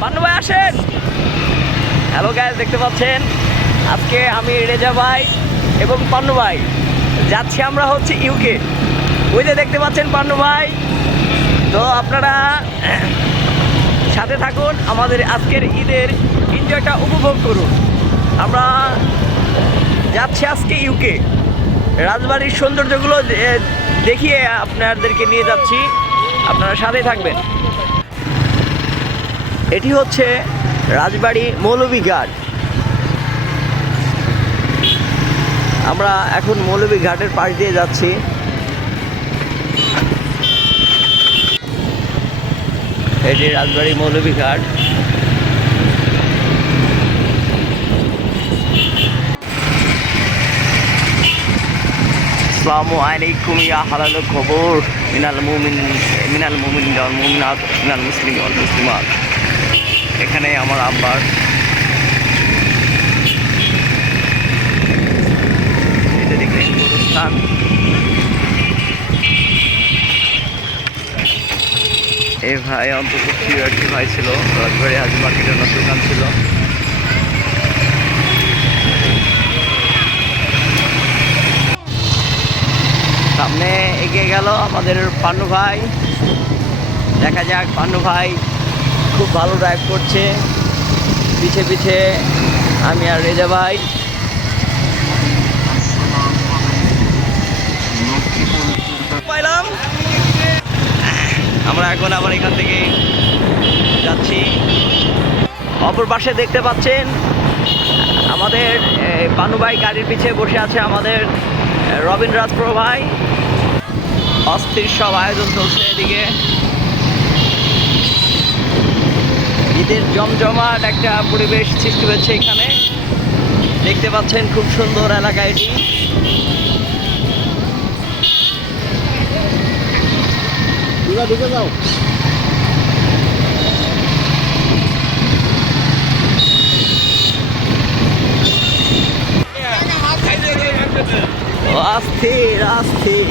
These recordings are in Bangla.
পান্নু ভাই আসেন। হ্যালো গ্যাস দেখতে পাচ্ছেন? আজকে আমি রেজা ভাই এবং পান্নু ভাই যাচ্ছি আমরা হচ্ছে ইউকে ওই যে দেখতে পাচ্ছেন পান্নু ভাই তো আপনারা সাথে থাকুন, আমাদের আজকের ঈদের এনজয়টা উপভোগ করুন। আমরা যাচ্ছি আজকে ইউকে রাজবাড়ির সৌন্দর্যগুলো দেখিয়ে আপনাদেরকে নিয়ে যাচ্ছি। আপনারা সাথে থাকবেন। এটি হচ্ছে রাজবাড়ি মৌলভীঘাট আমরা এখন মৌলভী ঘাটের পাশ দিয়ে যাচ্ছি। এটি রাজবাড়ি মৌলভী ঘাট। খবর। মিনাল মুমিন মিনাল মুমিন, মিনাল মুসলিম মুসলিমাত। এখানে আমার আব্বার। এই ভাই, অন্তত প্রিয় একটি ভাই ছিল। রাজবাড়ি, হাজি মার্কেটের ওনার দোকান ছিল। সামনে এগিয়ে গেল আমাদের পান্নু ভাই। দেখা যাক, পান্নু ভাই খুব ভালো ড্রাইভ করছে। পিছে পিছে আমি আর রেজা ভাই। পাইলাম। আমরা এখন আবার এখান থেকে যাচ্ছি। অপর পাশে দেখতে পাচ্ছেন আমাদের পানু ভাই গাড়ির পিছে বসে আছে আমাদের এ, রবিন রাজপ্র ভাই। অস্থির সব আয়োজন চলছে এদিকে। ঈদের জমজমাট একটা পরিবেশ সৃষ্টি হয়েছে এখানে। দেখতে পাচ্ছেন খুব সুন্দর এলাকা এটি। ঢুকে যাও। অস্থির অস্থির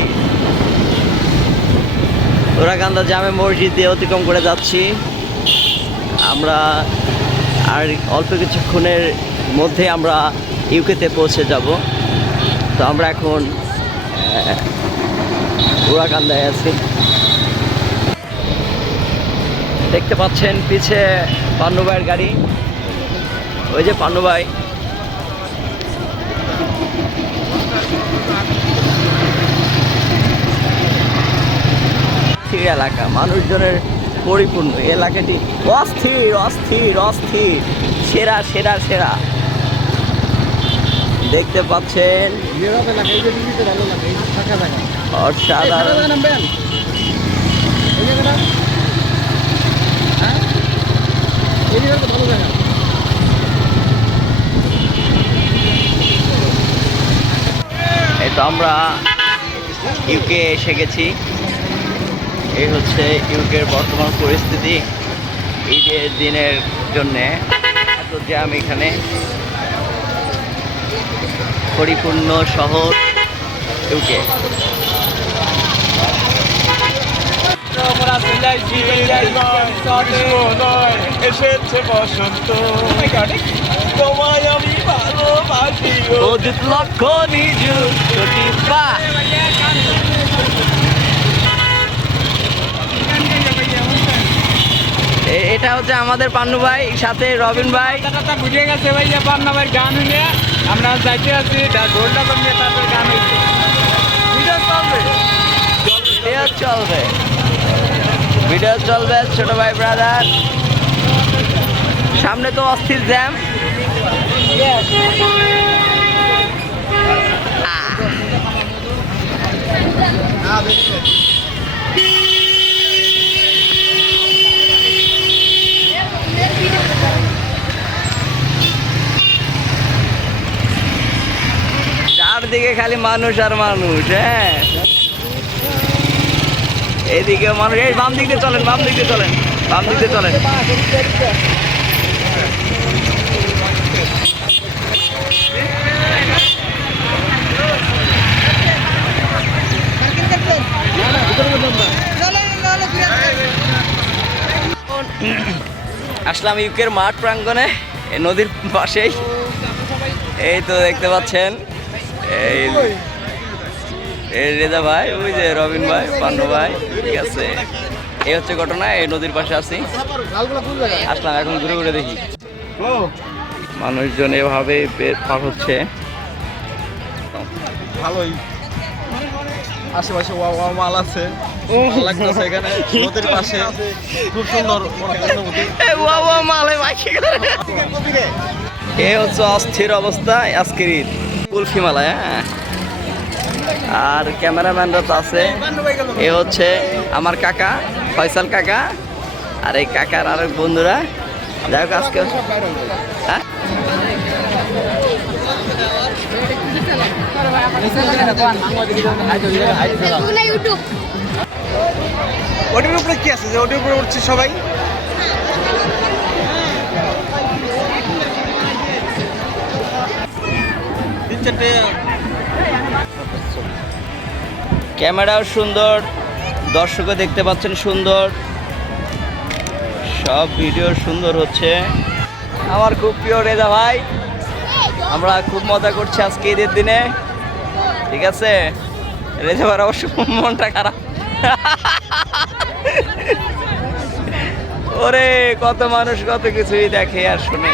ওরাকান্দা জামে মসজিদ দিয়ে অতিক্রম করে যাচ্ছি। আমরা আর অল্প কিছুক্ষণের মধ্যে আমরা ইউকেতে পৌঁছে যাব। তো আমরা এখন ওরাকান্দায় আছি। দেখতে পাচ্ছেন পিছে পান্নু ভাইয়ের গাড়ি। ওই যে পান্নু ভাই। এলাকা, মানুষজনের পরিপূর্ণ, এলাকাটি অস্থির অস্থির অস্থির। সেরা সেরা সেরা। দেখতে পাচ্ছেন? এই তো আমরা ইউকে এসে গেছি। এই হচ্ছে ইউকের বর্তমান পরিস্থিতি ঈদের দিনের জন্যে। এত জ্যাম এখানে। পরিপূর্ণ শহর ইউকে। এসেছে বসন্ত তোমায় আমি ভালোবাসি গো। অদ্ভুত লক্ষ্য নিযুক্ত টিপা এ- এটা হচ্ছে আমাদের পান্নু ভাই সাথে রবিন ভাই। কথাটা বুঝে গেছে ভাই যে পান্নাবের গান হইলে আমরা যাইতে আছি ঢোলটা কমিয়ে তারপর গান ভিডিও চলবে। ভিডিও চলবে। ছোট ভাই ব্রাদার সামনে তো অস্থির জ্যাম চারদিকে খালি মানুষ আর মানুষ হ্যাঁ। এদিকে মানুষ, এই বাম দিক দিয়ে চলেন, বাম দিক দিয়ে চলেন, বাম দিক দিয়ে চলেন। আসলাম ইউকের মাঠ প্রাঙ্গণে, এই নদীর পাশেই। এই তো দেখতে পাচ্ছেন। এই রেজা ভাই ওই যে রবিন ভাই পান্নু ভাই ঠিক আছে। এই হচ্ছে ঘটনা এই নদীর পাশে আছি। আসলাম এখন ঘুরে ঘুরে দেখি। ও মানুষজন এভাবে পার হচ্ছে। ভালোই। আশেপাশে ওয়া মাল আছে। এখানে। নদীর পাশে। খুব সুন্দর এ হচ্ছে অস্থির অবস্থা আজকের ঈদ। কুলফি মালায় হ্যাঁ। আর ক্যামেরাম্যানরা তো আছে। এ হচ্ছে আমার কাকা, ফয়সাল কাকা, আর এই কাকার আরেক বন্ধুরা। যাই হোক, আজকে হ্যাঁ? ওটির উপরে কি আছে? যে ওটির উপরে উঠছে সবাই? ক্যামেরাও সুন্দর, দর্শকও দেখতে পাচ্ছেন সুন্দর। সব ভিডিও সুন্দর হচ্ছে। আমার খুব প্রিয় রেজা ভাই, আমরা খুব মজা করছি আজকে ঈদের দিনে। ঠিক আছে? রেজা ভাই অবশ্য মনটা খারাপ। ওরে, কত মানুষ কত কিছুই দেখে আর শুনে।